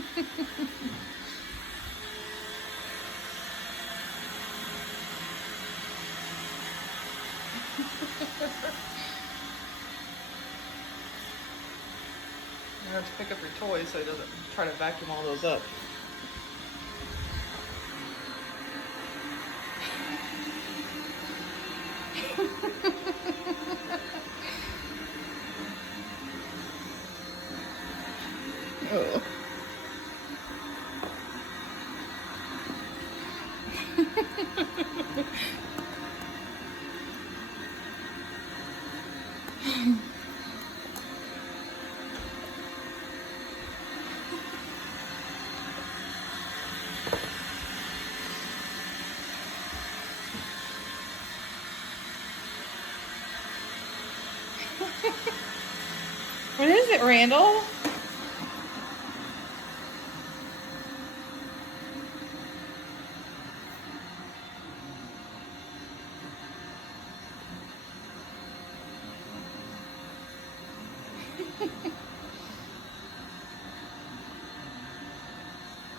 You have to pick up your toys so he doesn't try to vacuum all those up. Oh. What is it, Randall?